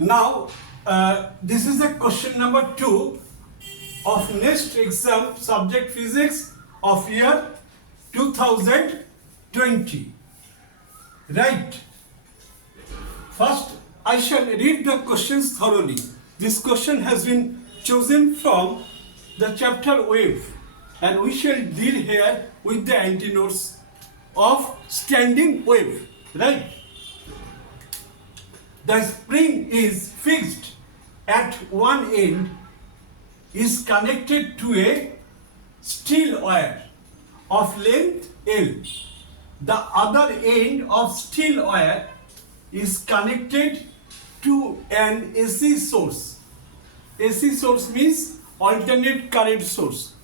Now, this is the question number 2 of next exam subject physics of year 2020. Right. First, I shall read the questions thoroughly. This question has been chosen from the chapter wave, and we shall deal here with the antinodes of standing wave. Right. The spring is fixed at one end, is connected to a steel wire of length L. The other end of steel wire is connected to an AC source. AC source means alternate current source.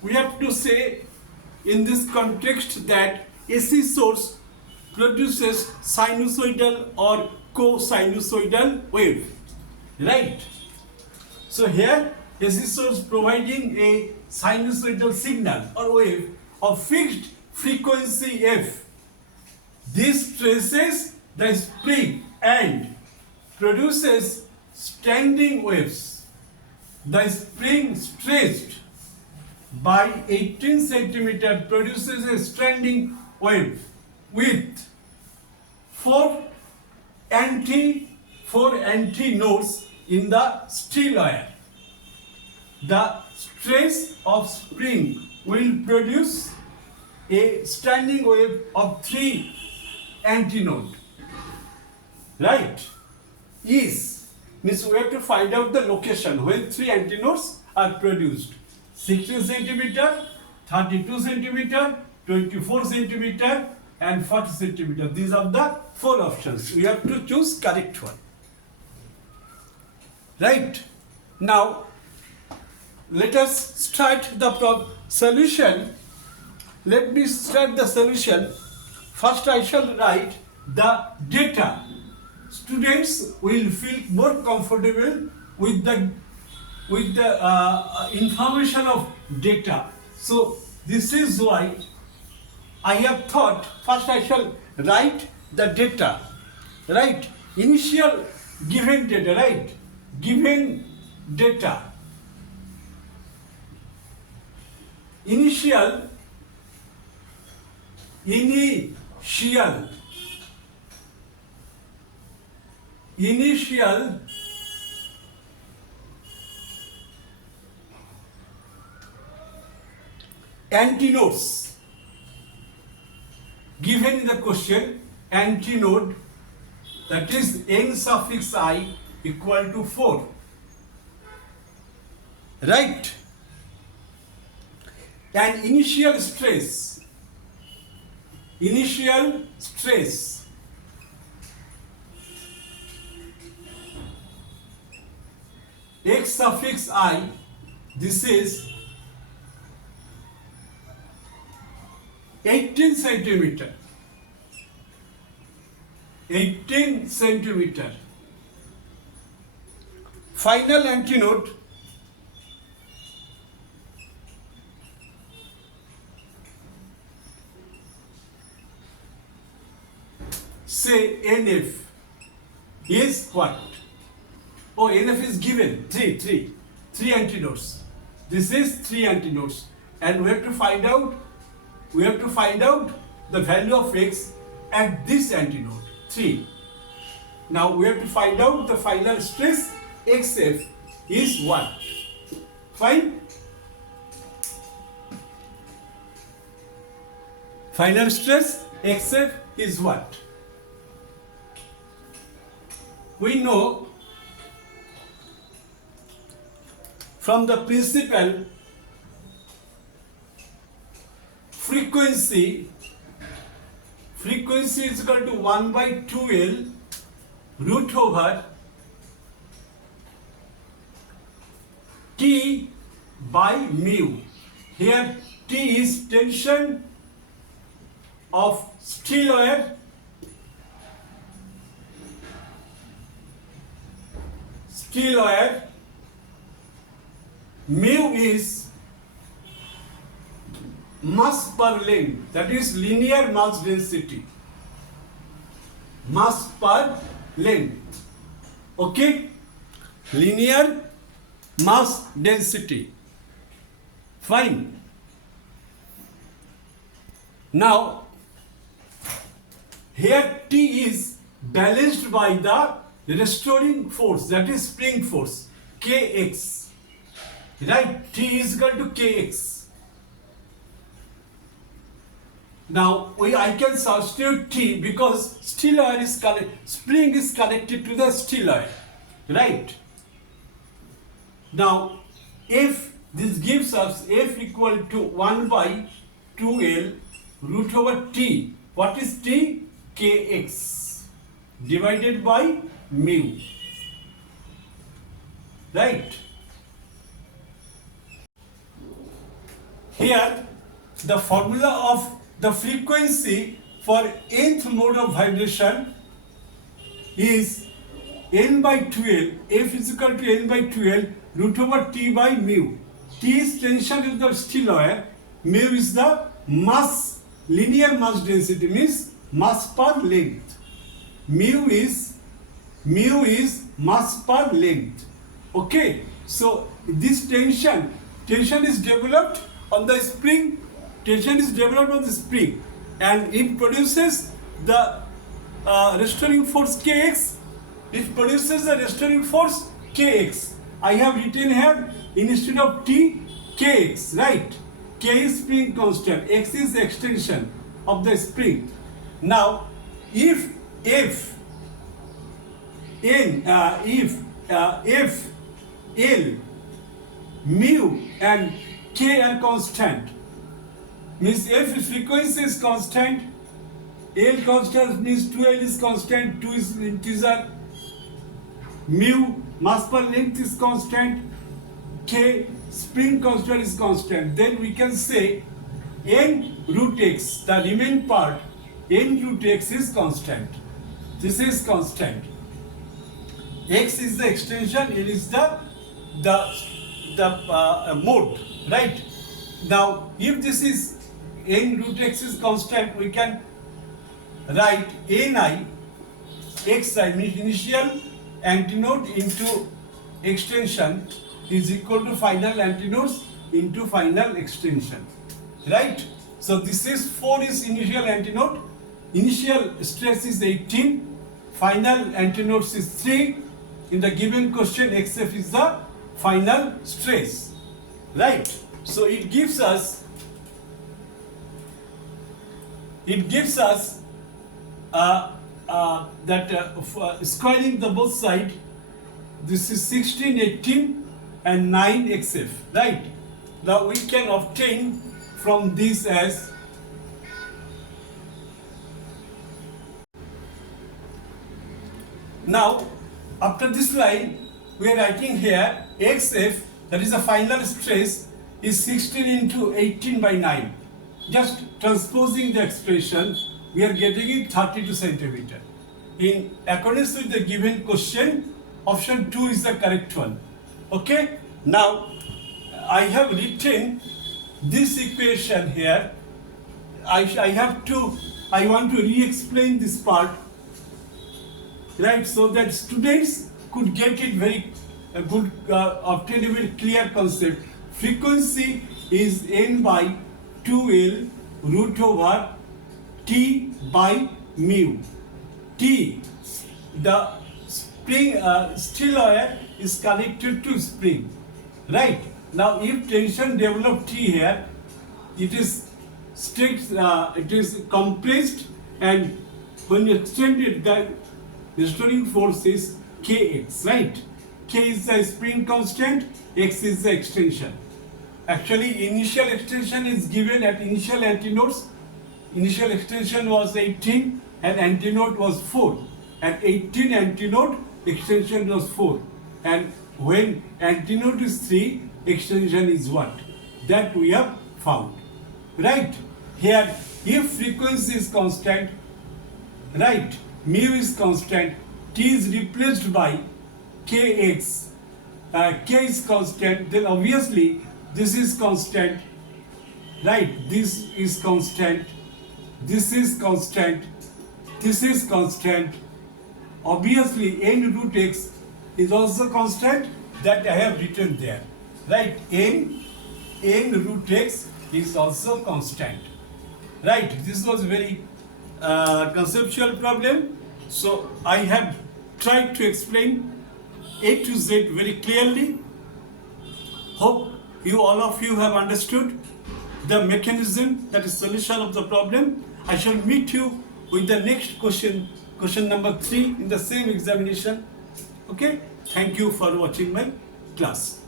We have to say in this context that AC source produces sinusoidal or co-sinusoidal wave, right? So here AC source providing a sinusoidal signal or wave of fixed frequency F. This traces the spring and produces standing waves. The spring stretched by 18 centimeter produces a standing wave with four antinodes in the steel wire. The stress of spring will produce a standing wave of 3 antinodes. Right? Is means we have to find out the location when 3 antinodes are produced. 16 centimeter, 32 centimeter, 24 centimeter and 40 centimeter. These are the 4 options. We have to choose correct one. Right? Now, let us start the solution. Let me start the solution. First, I shall write the data. Students will feel more comfortable with the information of data. So this is why I have thought first I shall write the data. Right? Initial given data. Right? Given data. Initial antinodes given in the question. Antinode, that is n suffix I equal to 4. Right? And initial stress x suffix I, this is 18 centimeter. 18 centimeter. Final antinode say NF is what? Oh, NF is given 3 antinodes. This is 3 antinodes, and we have to find out the value of x at this antinode 3. Now we have to find out the final stress XF is what? Fine. Final stress XF is what? We know from the principle frequency is equal to 1 by 2L root over T by mu. Here T is tension of steel wire, mu is mass per length, that is linear mass density, mass per length. Okay, linear mass density. Fine. Now, here T is balanced by the restoring force, that is spring force, Kx. Right? T is equal to Kx. Now, I can substitute T because steel wire is spring is connected to the steel wire. Right? Now, if this gives us F equal to 1 by 2L root over T. What is T? Kx divided by mu. Right? Here, the formula of the frequency for nth mode of vibration is n by 2L. F is equal to n by 2L root over T by mu. T is tension in the steel wire. Mu is the mass, linear mass density, means mass per length. Mu is mass per length. Okay, so this tension is developed on the spring. Tension is developed on the spring, and it produces the restoring force Kx. It produces the restoring force Kx. I have written here instead of T, Kx, right? K is spring constant, X is extension of the spring. Now, if L, mu and K are constant, means F frequency is constant, L constant means 2L is constant, 2 is integer, mu mass per length is constant, K spring constant is constant, then we can say n root x, the remaining part, n root x is constant. This is constant. X is the extension, it is the mode, right? Now, if this is n root x is constant, we can write ni xi, means initial antinode into extension, is equal to final antinodes into final extension, right? So this is 4 is initial antinode, initial stress is 18, final antinodes is 3. In the given question, xf is the final stress, right? So it gives us squaring the both side, this is 16, 18 and 9 xf, right? Now we can obtain from this as now after this line we are writing here xf, that is the final stress, is 16 into 18 by 9. Just transposing the expression, we are getting it 32 centimeter. In accordance with the given question, option 2 is the correct one. Okay, now I have written this equation here. I want to re-explain this part, right, so that students could get it very good, obtain a very clear concept. Frequency is n by 2L root over T by mu. T, the spring steel wire is connected to spring, right? Now, if tension developed T here, it is strict, it is compressed, and when you extend it, the restoring force is Kx, right? K is the spring constant, X is the extension. Actually, initial extension is given at initial antinodes. Initial extension was 18 and antinode was 4. At 18 antinode, extension was 4. And when antinode is 3, extension is what? That we have found. Right? Here, if frequency is constant, right, mu is constant, T is replaced by Kx, K is constant, then obviously this is constant, right? This is constant, this is constant, this is constant. Obviously, n root x is also constant that I have written there. Right? N root x is also constant. Right? This was very conceptual problem. So I have tried to explain A to Z very clearly. Hope you all of you have understood the mechanism, that is solution of the problem. I shall meet you with the next question number 3 in the same examination. Okay, thank you for watching my class.